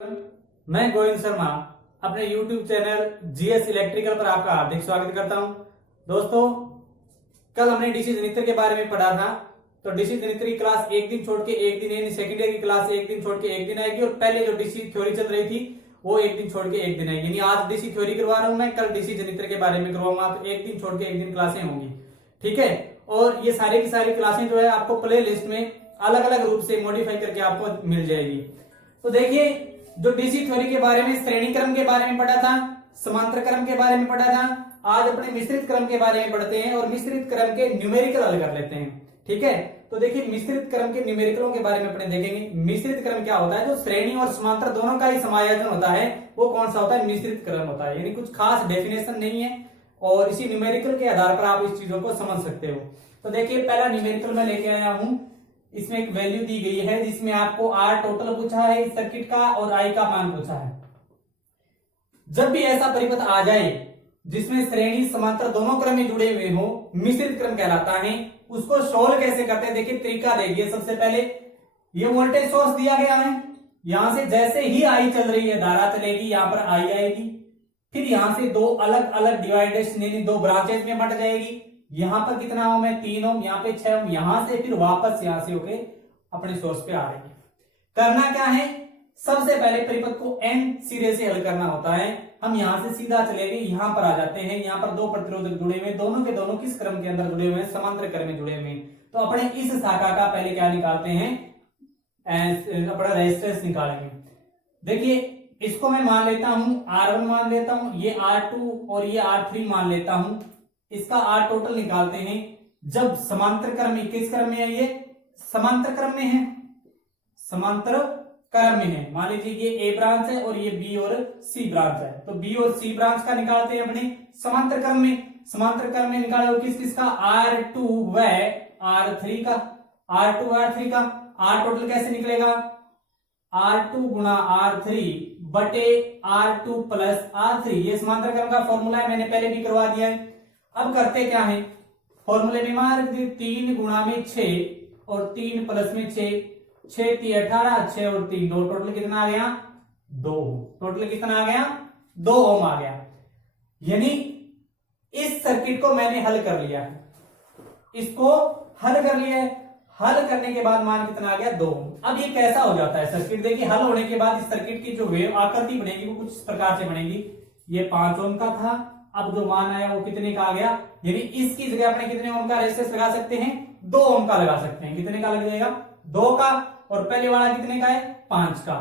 मैं गोविंद शर्मा अपने YouTube channel GS electrical पर आपका हार्दिक स्वागत करता हूं। दोस्तों, कल हमने डीसी जनित्र के बारे में पढ़ा था। तो डीसी जनित्र की क्लास एक दिन छोड़ के एक दिन, यानी सेकेंड ईयर की क्लास एक दिन छोड़ के एक दिन आएगी, और पहले जो डीसी थ्योरी चल रही थी वो एक दिन छोड़ के एक दिन आएगी। यानी आज डीसी थ्योरी करवा रहा हूं मैं, कल डीसी जनित्र के बारे में करवाऊंगा। तो एक दिन छोड़ के एक दिन क्लासें होंगी, ठीक है। और ये सारी की सारी क्लासें जो है आपको प्ले लिस्ट में अलग अलग रूप से मॉडिफाई करके आपको मिल जाएगी। तो देखिए, जो डीसी थ्योरी के बारे में श्रेणी क्रम के बारे में पढ़ा था, समांतर क्रम के बारे में पढ़ा था, आज अपने मिश्रित क्रम के बारे में पढ़ते हैं और मिश्रित क्रम के न्यूमेरिकल हल कर लेते हैं, ठीक है। तो देखिए, मिश्रित क्रम के न्यूमेरिकलों के बारे में अपने देखेंगे। मिश्रित क्रम क्या होता है? जो श्रेणी और समांतर दोनों का ही समायोजन होता है वो कौन सा होता है? मिश्रित क्रम होता है। यानी कुछ खास डेफिनेशन नहीं है और इसी न्यूमेरिकल के आधार पर आप इस चीजों को समझ सकते हो। तो देखिए, पहला न्यूमेरिकल मैं लेके आया हूं। इसमें एक वैल्यू दी गई है जिसमें आपको आर टोटल पूछा है इस सर्किट का और आई का मान पूछा है। जब भी ऐसा परिपथ आ जाए जिसमें श्रेणी समांतर दोनों क्रम में जुड़े हुए हो, मिश्रित क्रम कहलाता है। उसको सोल्व कैसे करते हैं? देखिए, तरीका देखिए। सबसे पहले ये वोल्टेज सोर्स दिया गया है, यहां से जैसे ही आई चल रही है धारा चलेगी, यहां पर आई आएगी, फिर यहां से दो अलग अलग डिवाइडेशन यानी दो ब्रांचेज में बंट जाएगी। यहां पर कितना ओम है? 3 ओम, यहां पे 6 ओम, यहां से फिर वापस यहां से होके अपने सोर्स पे आ रही है। करना क्या है? सबसे पहले परिपथ को एन सिरे से हल करना होता है। हम यहां से सीधा चले गए, यहां पर आ जाते हैं। यहां पर दो प्रतिरोधक जुड़े हुए, दोनों के दोनों किस क्रम के अंदर जुड़े हुए हैं? समांतर क्रम में जुड़े हुए हैं। तो अपने इस शाखा का पहले क्या निकालते हैं? अपना रेजिस्टेंस निकालेंगे। देखिए, इसको मैं मान लेता हूं R1 मान लेता हूं, ये R2 और ये R3 मान लेता हूं। इसका आर टोटल निकालते हैं। जब समांतर क्रम में, किस क्रम में है? ये समांतर क्रम में है, समांतर क्रम में है। मान लीजिए ये ए ब्रांच है और ये बी और सी ब्रांच है। तो बी और सी ब्रांच का निकालते हैं अपने समांतर क्रम में। समांतर क्रम में निकालो किस किसका? R2 व R3 का। R2 R3 का आर टोटल कैसे निकलेगा? R2 गुणा R3 बटे R2 प्लस R3। ये समांतर क्रम का फॉर्मूला है, मैंने पहले भी करवा दिया है। अब करते क्या है? फॉर्मूले में मार 3 गुणा में 6 और 3 प्लस में 6, 6 3 18, 6 और 3 2, टोटल कितना आ गया? 2। टोटल कितना आ गया? 2 ओम आ गया। यानी इस सर्किट को मैंने हल कर लिया है, इसको हल कर लिया है। हल करने के बाद मान कितना आ गया? 2 ओम। अब ये कैसा हो जाता है सर्किट? देखिए, हल होने के बाद इस सर्किट की जो वेव आकृति बनेगी वो कुछ इस प्रकार से बनेगी। ये 5 ओम का था, अब जो मान आया वो कितने का आ गया? यानी इसकी जगह अपने कितने ओम का रेजिस्टेंस लगा सकते हैं? 2 ओम का लगा सकते हैं। कितने का लग जाएगा? 2 का। और पहले वाला कितने का है? 5 का।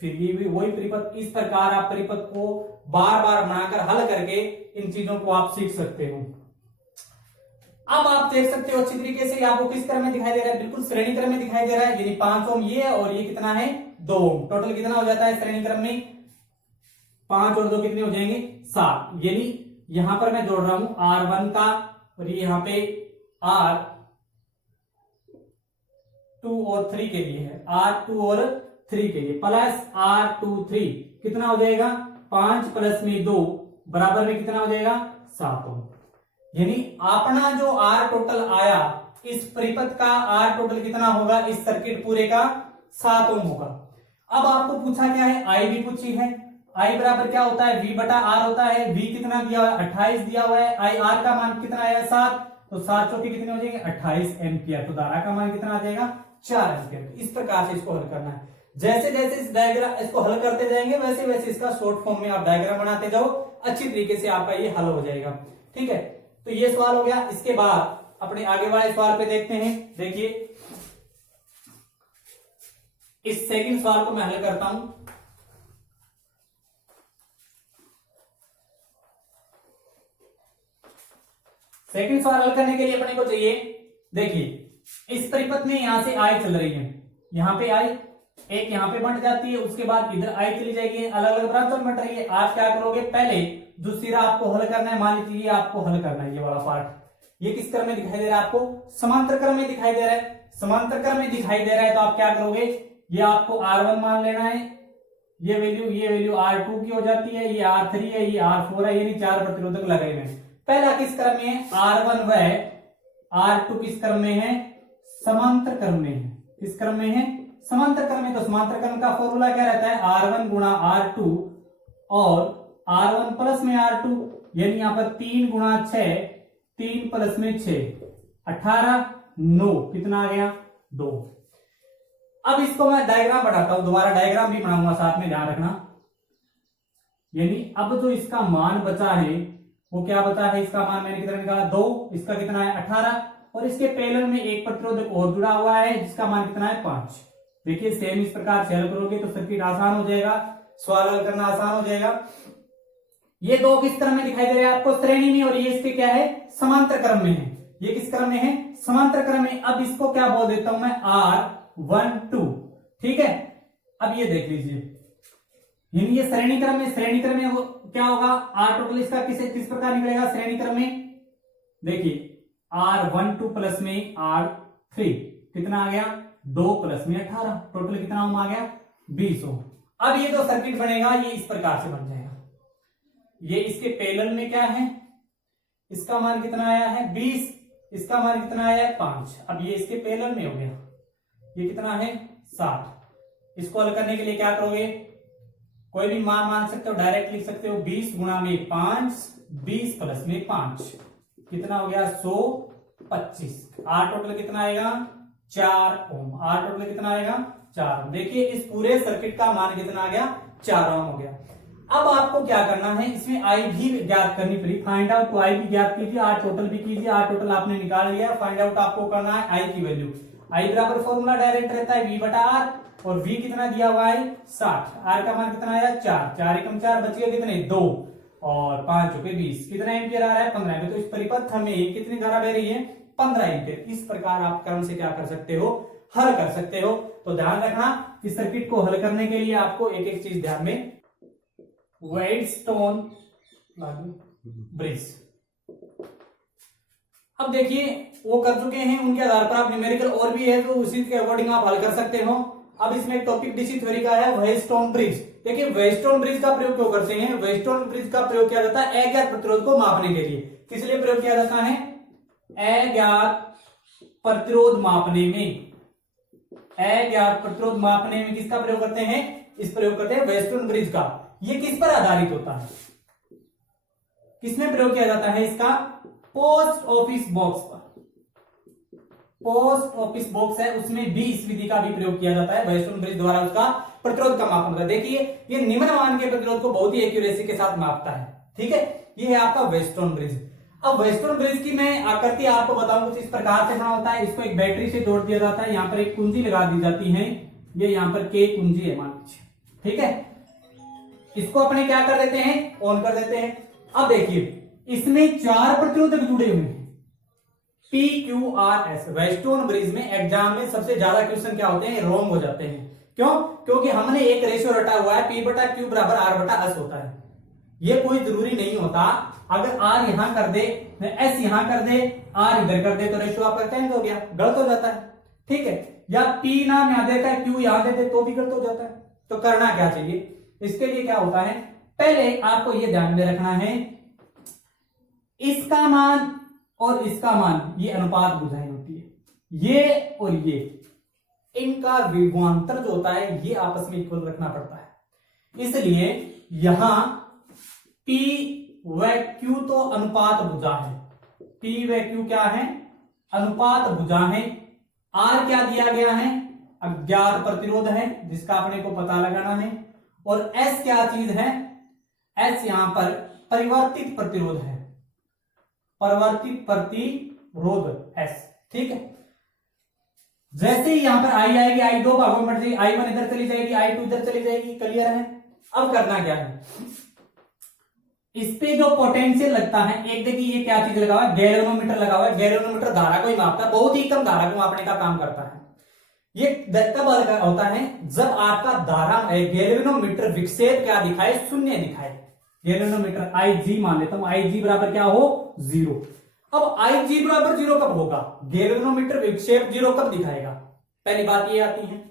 फिर ये भी वही परिपथ। इस प्रकार आप परिपथ को बार बार बनाकर हल करके इन चीजों को आप सीख सकते हो। अब आप देख सकते हो अच्छी तरीके से आपको किस क्रम में दिखाई दे रहा है? बिल्कुल श्रेणी क्रम में दिखाई दे रहा है। यानी 5 ओम ये और ये कितना है? 2 ओम। टोटल कितना हो जाता है श्रेणी क्रम में? 5 और 2 कितने हो जाएंगे? 7। यानी यहां पर मैं जोड़ रहा हूं R1 का और ये यहां पे R2 और 3 के लिए है, R2 और 3 के लिए प्लस R2 3 कितना हो जाएगा? 5 प्लस में 2 बराबर में कितना हो जाएगा? 7 ओम। यानी अपना जो R टोटल आया इस परिपथ का R टोटल कितना होगा? इस सर्किट पूरे का 7 ओम होगा। अब आपको पूछा क्या है? I भी पूछी है। I बराबर क्या होता है? V बटा R होता है। V कितना दिया हुआ है? 28 दिया हुआ है। I R का मान कितना आया? 7। तो 7 चौके कितने हो जाएंगे? 28 एम्पियर। तो धारा का मान कितना आ जाएगा? 4 एम्पियर। इस प्रकार से इसको हल करना है। जैसे जैसे इस डायग्राम इसको हल करते जाएंगे वैसे वैसे इसका शॉर्ट फॉर्म में आप डायग्राम बनाते जाओ, अच्छी तरीके से आपका ये हल हो जाएगा, ठीक है। तो ये सवाल हो गया। इसके बाद अपने आगे वाले सवाल पे देखते हैं। देखिए, इस सेकंड सवाल को मैं हल करता हूं। सेकंड सवाल हल करने के लिए अपने को चाहिए, देखिए, इस परिपथ में यहां से आई चल रही है, यहां पे आई एक यहां पे बंट जाती है, उसके बाद इधर आई चली जाएगी, अलग अलग ब्रांचों में बंट रही है। आज क्या करोगे? पहले जो सिरा आपको हल करना है, मान लीजिए आपको हल करना है ये वाला पार्ट, ये किस क्रम में दिखाई दे रहा है? आपको समांतर क्रम में दिखाई दे रहा है। समांतर क्रम में दिखाई दे रहा है तो आप क्या करोगे? ये आपको R1 मान लेना है, ये वैल्यू R2 की हो जाती है, ये R3 है, ये R4 है, यानी 4 प्रतिरोधक लगे हुए हैं। पहला किस क्रम में है? R1 व R2 किस क्रम में है? समांतर क्रम में है। किस क्रम में है? समांतर क्रम है तो समांतर क्रम का फॉर्मूला क्या रहता है, R1 गुणा R2 और R1 प्लस में R2, यानी यहां पर 3 गुणा 6, 3 प्लस में 6, 18, 9, कितना आ गया 2। अब इसको मैं डायग्राम बनाता हूं, दोबारा डायग्राम भी बनाऊंगा साथ में, ध्यान रखना। यानी अब जो इसका मान बचा है वो क्या बचा है, इसका मान मैंने कितना निकाला 2, इसका कितना है 18, और इसके पैरेलल में एक प्रतिरोधक और जुड़ा हुआ है जिसका मान कितना है 5। देखिए सेम इस प्रकार से हल करोगे तो सर्किट आसान हो जाएगा, सवाल हल करना आसान हो जाएगा। ये दो किस क्रम में दिखाई दे रहे हैं आपको, श्रेणी में, और ये इसके क्या है, समांतर क्रम में है। ये किस क्रम में है, समांतर क्रम में। अब इसको क्या बोल देता हूं मैं, R12, ठीक है। अब ये देख लीजिए, यानी ये श्रेणी क्रम में, श्रेणी क्रम में क्या होगा, R टोटल इसका किस प्रकार निकलेगा श्रेणी क्रम में, देखिए R12 प्लस में R3 कितना आ गया 2 प्लस में 18, टोटल कितना ओम आ गया 20 ओम। अब ये जो सर्किट बनेगा ये इस प्रकार से बन जाएगा। ये इसके पैरेलल में क्या है, इसका मान कितना आया है 20, इसका मान कितना आया है 5। अब ये इसके पैरेलल में हो गया, ये कितना है 60। इसको हल करने के लिए क्या करोगे, कोई भी मान मान सकते हो, डायरेक्ट लिख सकते हो, 20 गुणा में 5, 20 प्लस में 5 कितना हो गया 125। R टोटल कितना आएगा 4 ओम। R टोटल कितना आएगा 4 ओम। देखिए इस पूरे सर्किट का मान कितना आ गया 4 ओम हो गया। अब आपको क्या करना है, इसमें I भी ज्ञात करनी पड़ी, फाइंड आउट तो I भी ज्ञात कीजिए, R टोटल भी कीजिए। R टोटल आपने निकाल लिया, फाइंड आउट आपको करना है I की वैल्यू। I बराबर फॉर्मूला डायरेक्ट रहता है V बटा R, और V कितना दिया हुआ है 60। R का मान कितना आया 4, 4 एकम 4, बच गया कितने 2, और 5 चौके 20, कितना एम्पियर आ रहा है 15 एम्पियर। तो इस परिपथ में कितनी धारा बह रही है 15 एम्पियर। इस प्रकार आप क्रम से क्या कर सकते हो, हल कर सकते हो। तो ध्यान रखना, इस सर्किट को हल करने के लिए आपको एक एक चीज ध्यान में, वेटस्टोन ब्रिज। अब देखिए वो कर चुके हैं, उनके आधार पर आप न्यूमेरिकल और भी है तो उसी के अकॉर्डिंग आप हल कर सकते हो। अब इसमें एक टॉपिक डीसी थ्योरी का है, वेटस्टोन ब्रिज। देखिए वेटस्टोन ब्रिज का प्रयोग क्यों करते हैं, वेटस्टोन ब्रिज का प्रयोग किया जाता है अज्ञात प्रतिरोध को मापने के लिए। किस लिए प्रयोग किया जाता है, अज्ञात प्रतिरोध मापने में। अज्ञात प्रतिरोध मापने में किसका प्रयोग करते हैं, इस प्रयोग करते हैं वेटस्टोन ब्रिज का। ये किस पर आधारित होता है, किसमें प्रयोग किया जाता है इसका, पोस्ट ऑफिस बॉक्स पर। पोस्ट ऑफिस बॉक्स है उसमें भी इस विधि का भी प्रयोग किया जाता है, वेटस्टोन ब्रिज द्वारा उसका प्रतिरोध का मापन होता है। देखिए ये निम्न मान के प्रतिरोध को बहुत ही एक्यूरेसी के साथ मापता है, ठीक है। ये है आपका वेटस्टोन ब्रिज। अब वेटस्टोन ब्रिज की मैं आकृति आपको बताऊं, कुछ इस प्रकार से बना होता है। इसको एक बैटरी से जोड़ दिया जाता है, यहाँ पर एक कुंजी लगा दी जाती है, ये यहाँ पर के कुंजी है मान लीजिए, ठीक है। इसको अपने क्या कर देते हैं, ऑन कर देते हैं। अब देखिए इसमें 4 प्रतिरोधक जुड़े हुए हैं, PQRS। वेटस्टोन ब्रिज में एग्जाम में सबसे ज्यादा क्वेश्चन क्या होते हैं, रॉन्ग हो जाते हैं। क्यों, क्योंकि हमने एक रेशियो रटा हुआ है, P बटा Q बराबर R बटा S होता है। ये कोई जरूरी नहीं होता, अगर R यहां कर दे, S यहां कर दे, R इधर कर दे तो रेशियो आपका चेंज हो गया, गलत हो जाता है, ठीक है। या P नाम यहां देता है, Q यहां दे दे तो भी गलत हो जाता है। तो करना क्या चाहिए, इसके लिए क्या होता है, पहले आपको ये ध्यान में रखना है, इसका मान और इसका मान, ये अनुपात बुझाई होती है, ये और ये, इनका विभवांतर जो होता है ये आपस में इक्वल रखना पड़ता है। इसलिए यहां P व Q तो अनुपात भुजा है, P व Q क्या है, अनुपात भुजा है। R क्या दिया गया है, अज्ञात प्रतिरोध है जिसका अपने को पता लगाना है। और S क्या चीज है, S यहां पर परिवर्तित प्रतिरोध है, परिवर्तित प्रतिरोध S, ठीक है। जैसे ही यहां पर I आएगी, I 2 भागों में बट जाएगी, I1 इधर चली जाएगी, I2 इधर चली जाएगी, क्लियर है। अब करना क्या है, इस पे जो पोटेंशियल लगता है, एक देखिए ये क्या चीज लगा हुआ है, गैल्वेनोमीटर लगा हुआ है। गैल्वेनोमीटर धारा को ही मापता है, बहुत ही कम धारा को मापने का काम करता है। ये कब होता है, जब आपका धारा गैल्वेनोमीटर विक्षेप क्या दिखाए, शून्य दिखाए। गैल्वेनोमीटर IG मान लेता हूं, IG बराबर क्या हो 0। अब IG बराबर 0 कब होगा, गैल्वेनोमीटर विक्षेप 0 कब दिखाएगा, पहली बात ये आती है,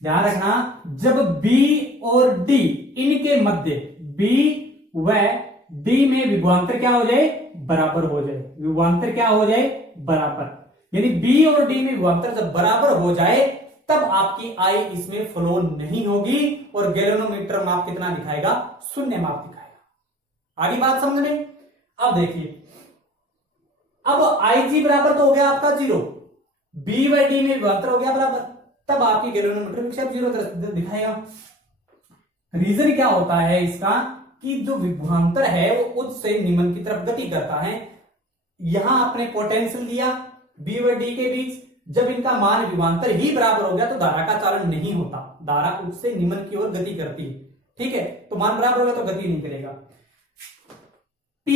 ध्यान रखना, जब B और D इनके मध्य, B व D में विभवांतर क्या हो जाए, बराबर हो जाए। विभवांतर क्या हो जाए, बराबर, यानी B और D में विभवांतर जब बराबर हो जाए तब आपकी आई इसमें फ्लो नहीं होगी और गैल्वेनोमीटर माप कितना दिखाएगा, शून्य माप दिखाएगा। आगे बात समझ में। अब देखिए, अब आई जी बराबर तो हो गया आपका 0, बी बाई डी में विभवांतर हो गया बराबर, तब आपकी गैल्वेनोमीटर विक्षेप 0 दिखाएगा। रीजन क्या होता है इसका कि जो विभवांतर है वो उच्च से निम्न की तरफ गति करता है। यहां आपने पोटेंशियल दिया बी व डी के बीच, जब इनका मान विभवांतर ही बराबर हो गया तो धारा का चालन नहीं होता, धारा उच्च से निम्न की ओर गति करती है। ठीक है, तो मान बराबर होगा तो गति नहीं करेगा। P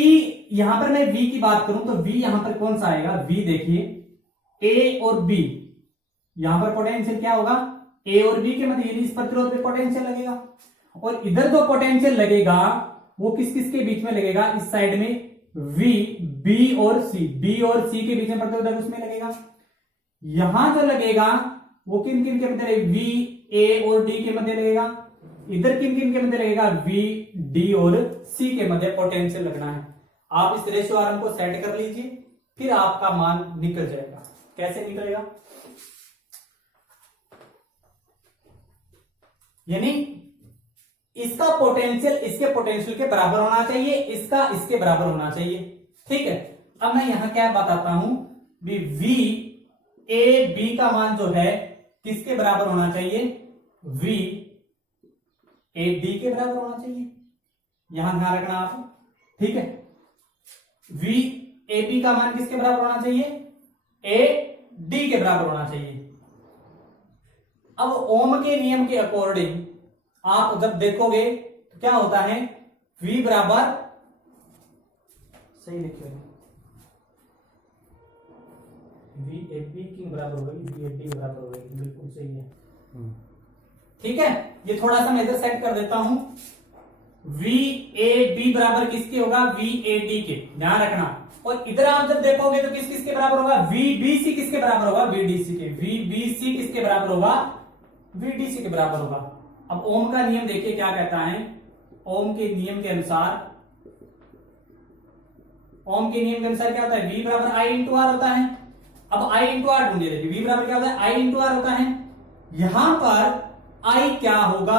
यहां पर मैं V की बात करूं तो V यहां पर कौन सा आएगा, V देखिए A और B, यहां पर पोटेंशियल क्या होगा, A और B के मध्य इस प्रतिरोध पे पोटेंशियल लगेगा, और इधर जो पोटेंशियल लगेगा वो किस किस के बीच में लगेगा, इस साइड में V, B और C, B और C के बीच में प्रतिरोध उसमें लगेगा। यहां जो लगेगा वो किन किन के मध्य लगेगा, V, A और D के मध्य लगेगा। इधर किन किन के मध्य लगेगा, V, D और C के मध्य पोटेंशियल लगना है। आप इस रेशियो आर्म को सेट कर लीजिए, फिर आपका मान निकल जाएगा। कैसे निकलेगा, यानी इसका पोटेंशियल इसके पोटेंशियल के बराबर होना चाहिए, इसका इसके बराबर होना चाहिए। ठीक है, अब मैं यहां क्या बताता हूं, V A B का मान जो है किसके बराबर होना चाहिए, V A D के बराबर होना चाहिए, यहां ध्यान रखना आप। ठीक है, V A B का मान किसके बराबर होना चाहिए, A D के बराबर होना चाहिए। अब ओम के नियम के अकॉर्डिंग आप जब देखोगे तो क्या होता है, V बराबर, सही लिखिए, V A B की बराबर होगी, V A D के बराबर होगी, बिल्कुल सही है। ठीक है, ये थोड़ा सा मैं इधर सेट कर देता हूं। V A B बराबर किसके होगा, V A D के, ध्यान रखना। और इधर आप जब देखोगे तो किस किसके बराबर होगा, V B C किसके बराबर होगा, V D C के। V B C किसके बराबर होगा, V D C के बराबर होगा। अब ओम का नियम देखिए क्या कहता है, ओम के नियम के अनुसार, ओम के नियम के अनुसार क्या होता है, V बराबर I इंटू आर होता है। अब I इंटू आर ढूंढिए, देखिए V बराबर क्या होता है, I इंटू आर होता है। यहां पर I क्या होगा,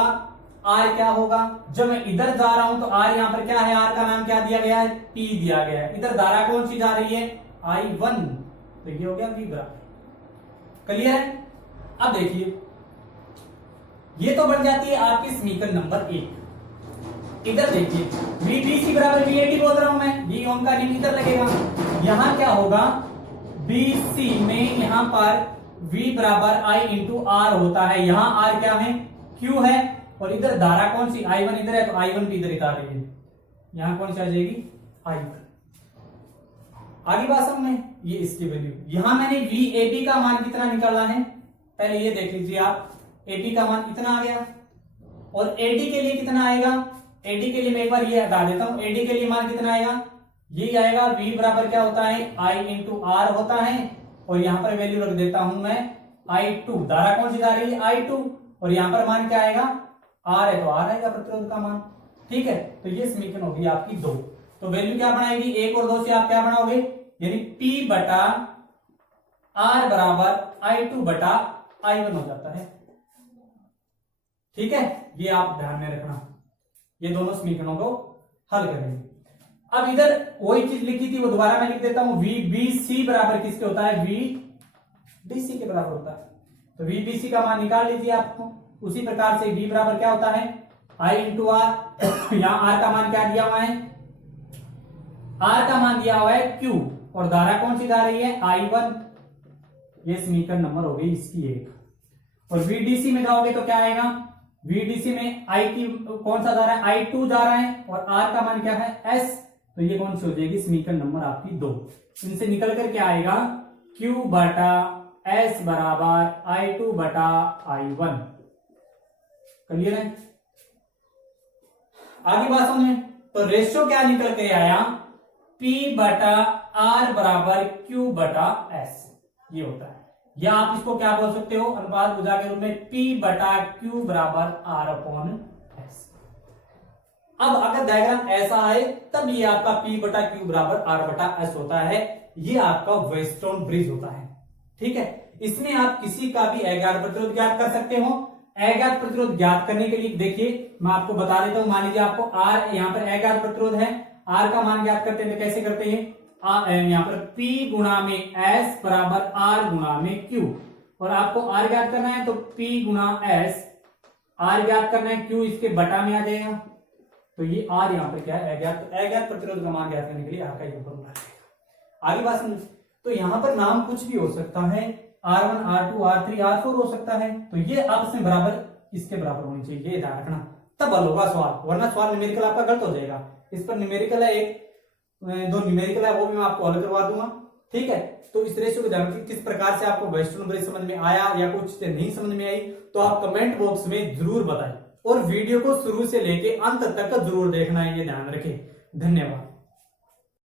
R क्या होगा, जब मैं इधर जा रहा हूं तो R यहां पर क्या है, R का नाम क्या दिया गया है, P दिया गया है। इधर धारा कौन सी जा रही है, I1, तो ये हो गया V बराबर। क्लियर है। अब देखिए, ये तो बन जाती है आपकी समीकरण नंबर 1। इधर देखिए, VBC बराबर VAD बोल रहा हूं मैं, V ओम का नियम इधर लगेगा। यहां क्या होगा, BC में यहां पर V बराबर I इंटू आर होता है। यहां R क्या है, Q है, और इधर धारा कौन सी, I1 इधर है, तो I1 भी इधर आ रही है। यहां कौन सी आ जाएगी, I1। आगे बात समझ में, ये इसकी वैल्यू। यहां मैंने VAB का मान कितना निकालना है, पहले ये देख लीजिए आप। AB का मान कितना आ गया, और AD के लिए कितना आएगा, AD के लिए मैं एक बार ये हटा देता हूं। AD के लिए मान कितना आएगा, ये आएगा V बराबर क्या होता है, I इंटू आर होता है, और यहां पर वैल्यू रख देता हूं मैं I2। धारा कौन सी जा रही है, I2, और यहां पर मान क्या आएगा, R है तो R आएगा प्रतिरोध का मान। ठीक है, तो ये समीकरण होगी आपकी 2। तो वैल्यू क्या बनाएगी, 1 और 2 से आप क्या बनाओगे, यानी P बटा R बराबर I2 बटा I1 हो जाता है। ठीक है, ये आप ध्यान में रखना, ये दोनों समीकरणों को हल करेंगे। अब इधर वही चीज लिखी थी वो दोबारा मैं लिख देता हूं, VBC बराबर किसके होता है, VDC के बराबर होता है। तो VBC का मान निकाल लीजिए आपको। उसी प्रकार से V बराबर क्या होता है, I इंटू आर। यहां R का मान क्या दिया हुआ है, R का मान दिया हुआ है Q, और धारा कौन सी जा रही है, I1। ये समीकरण नंबर हो गई इसकी 1। और VDC में जाओगे तो क्या आएगा, VDC में I की कौन सा जा रहा है, I2 जा रहा है, और R का मान क्या है, S। तो ये कौन सी हो जाएगी, समीकरण नंबर आपकी 2। इनसे निकल कर क्या आएगा, Q बटा S बराबर I2 बटा I1। क्लियर है। आगे बात समझे, तो रेशियो क्या निकल के आया, P बटा R बराबर Q बटा S, ये होता है। या आप इसको क्या बोल सकते हो, अनुपात भुजा के रूप में, P बटा Q बराबर R अपॉन S। अब अगर डायग्राम ऐसा आए तब ये आपका P बटा Q बराबर R बटा S होता है। ये आपका वेस्टर्न ब्रिज होता है। ठीक है, इसमें आप किसी का भी अज्ञात प्रतिरोध ज्ञात कर सकते हो। अज्ञात प्रतिरोध ज्ञात करने के लिए देखिए मैं आपको बता देता हूं। मान लीजिए आपको आर यहाँ पर अज्ञात प्रतिरोध है, आर का मान ज्ञात करते हैं तो कैसे करते हैं, यहाँ पर P गुणा में S बराबर R गुणा में Q, और आपको R ज्ञात करना है तो P गुणा S, R ज्ञात करना है Q इसके बटा में आ जाएगा, तो ये R यहाँ पर क्या है अज्ञात, अज्ञात प्रतिरोध का मान ज्ञात करने के लिए R का ये फॉर्मूला है। आगे बात समझ, तो यहाँ पर नाम कुछ भी हो सकता है, R1 R2 R3 R4 हो सकता है, तो ये आपस में बराबर इसके बराबर होनी चाहिए, ये ध्यान रखना, तब हल होगा सवाल, वरना सवाल न्यूमेरिकल आपका गलत हो जाएगा। इस पर न्यूमेरिकल है, एक दो न्यूमेरिकल है, वो भी मैं आपको हल करवा दूंगा, ठीक है। तो इस रेशियो को ध्यान रखिए। किस प्रकार से आपको वेस्टर्न ब्रिज समझ में आया या कुछ चीजें नहीं समझ में आई तो आप कमेंट बॉक्स में जरूर बताएं, और वीडियो को शुरू से लेके अंत तक जरूर देखना है, ये ध्यान रखें। धन्यवाद।